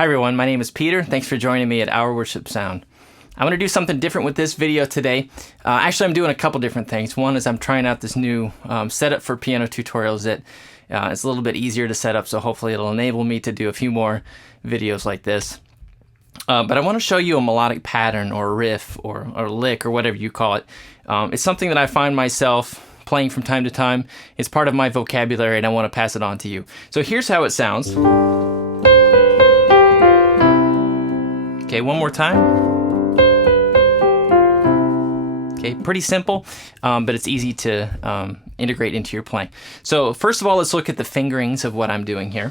Hi everyone, my name is Peter. Thanks for joining me at Our Worship Sound. I'm going to do something different with this video today. Actually, I'm doing a couple different things. One is I'm trying out this new setup for piano tutorials that is a little bit easier to set up, so hopefully it'll enable me to do a few more videos like this. But I want to show you a melodic pattern or riff or lick or whatever you call it. It's something that I find myself playing from time to time. It's part of my vocabulary and I want to pass it on to you. So here's how it sounds. Okay, one more time. Okay, pretty simple, but it's easy to integrate into your playing. So first of all, let's look at the fingerings of what I'm doing here.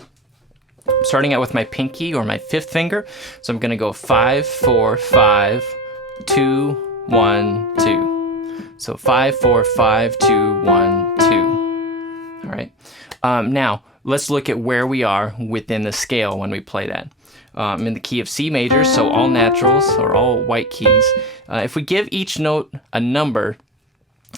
I'm starting out with my pinky or my fifth finger. So I'm going to go 5, 4, 5, 2, 1, 2. So 5, 4, 5, 2, 1, 2. All right. Now, let's look at where we are within the scale when we play that. I'm in the key of C major, so all naturals or all white keys. If we give each note a number,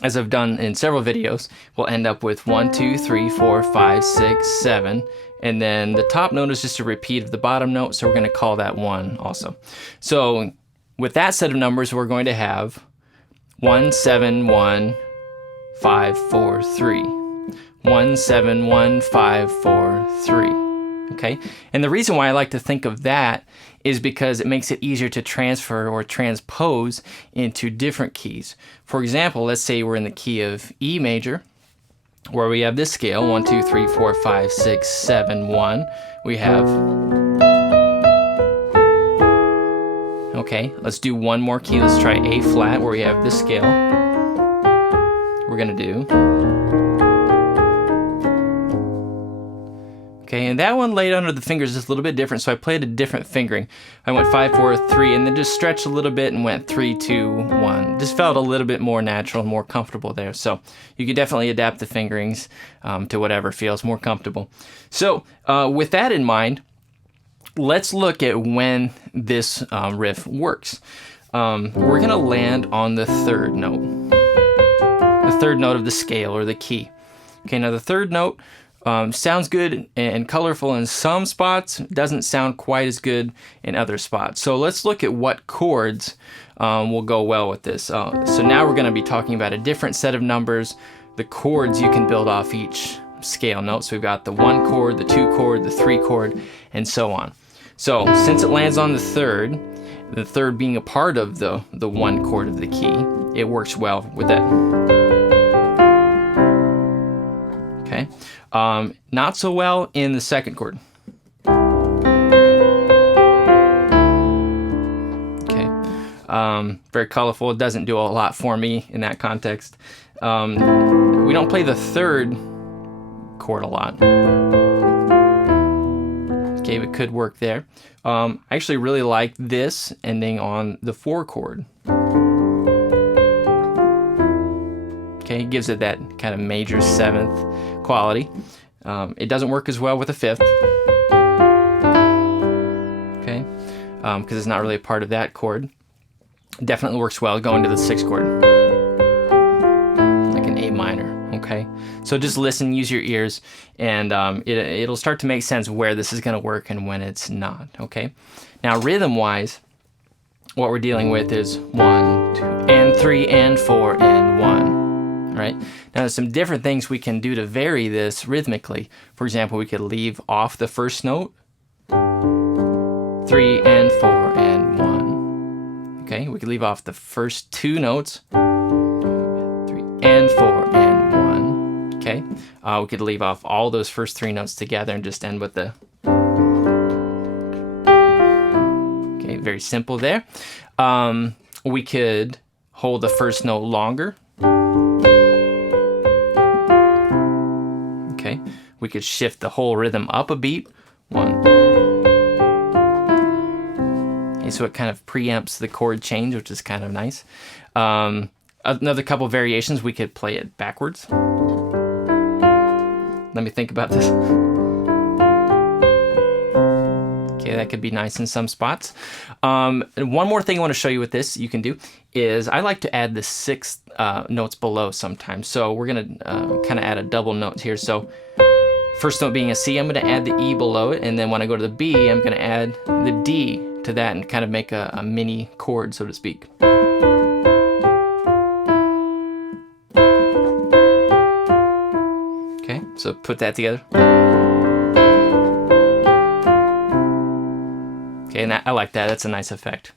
as I've done in several videos, we'll end up with 1, 2, 3, 4, 5, 6, 7. And then the top note is just a repeat of the bottom note, so we're going to call that 1 also. So with that set of numbers, we're going to have 1, 7, 1, 5, 4, 3. 1, 7, 1, 5, 4, 3. Okay? And the reason why I like to think of that is because it makes it easier to transfer or transpose into different keys. For example, let's say we're in the key of E major, where we have this scale, 1, 2, 3, 4, 5, 6, 7, 1. We have... Okay, let's do one more key. Let's try A flat, where we have this scale. We're going to do... Okay, and that one laid under the fingers is a little bit different, so I played a different fingering. I went 5, 4, 3, and then just stretched a little bit and went 3, 2, 1. Just felt a little bit more natural and more comfortable there. So you could definitely adapt the fingerings to whatever feels more comfortable. So with that in mind, let's look at when this riff works. We're going to land on the third note. The third note of the scale or the key. Okay, now the third note sounds good and colorful in some spots, doesn't sound quite as good in other spots. So let's look at what chords will go well with this. So now we're going to be talking about a different set of numbers, the chords you can build off each scale note. So we've got the 1 chord, the 2 chord, the 3 chord, and so on. So since it lands on the third being a part of the 1 chord of the key, it works well with that. Okay. Not so well in the second chord. Okay. Very colorful. It doesn't do a lot for me in that context. We don't play the third chord a lot. Okay, it could work there. I actually really like this ending on the 4 chord. Okay, it gives it that kind of major 7th quality. It doesn't work as well with a 5th. Okay, because it's not really a part of that chord. It definitely works well going to the 6th chord, like an A minor. Okay, so just listen, use your ears, and it'll start to make sense where this is going to work and when it's not. Okay, now rhythm-wise, what we're dealing with is 1, 2, and 3, and 4, and 1. Right? Now there's some different things we can do to vary this rhythmically. For example, we could leave off the first note, 3 and 4 and 1. Okay, we could leave off the first 2 notes, 3 and 4 and 1. Okay, we could leave off all those first 3 notes together and just end with the... Okay, very simple there. We could hold the first note longer. Okay, we could shift the whole rhythm up a beat. 1. Okay, so it kind of preempts the chord change, which is kind of nice. Another couple variations, we could play it backwards. Let me think about this. Okay, that could be nice in some spots. And one more thing I want to show you with this you can do is I like to add the 6th notes below sometimes. So we're going to kind of add a double note here. So First note being a C, I'm going to add the E below it, and then when I go to the B, I'm going to add the D to that and kind of make a mini chord, so to speak. Okay, so put that together. Okay, and I like that. That's a nice effect.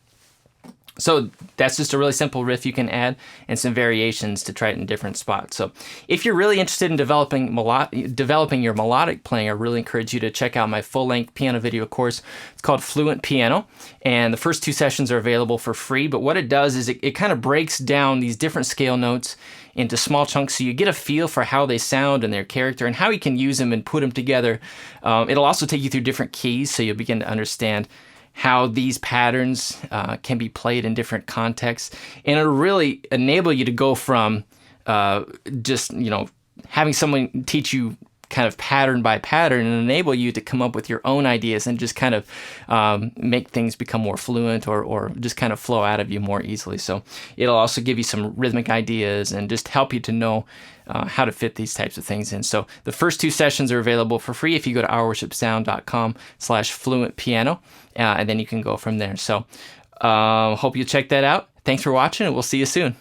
So that's just a really simple riff you can add and some variations to try it in different spots. So if you're really interested in developing your melodic playing, I really encourage you to check out my full-length piano video course. It's called Fluent Piano, and the first 2 sessions are available for free. But what it does is it kind of breaks down these different scale notes into small chunks so you get a feel for how they sound and their character and how you can use them and put them together. It'll also take you through different keys so you'll begin to understand how these patterns can be played in different contexts, and it'll really enable you to go from just having someone teach you kind of pattern by pattern and enable you to come up with your own ideas and just kind of make things become more fluent or just kind of flow out of you more easily. So it'll also give you some rhythmic ideas and just help you to know how to fit these types of things in. So the first 2 sessions are available for free if you go to ourworshipsound.com/fluentpiano, and then you can go from there. So hope you check that out. Thanks for watching, and we'll see you soon.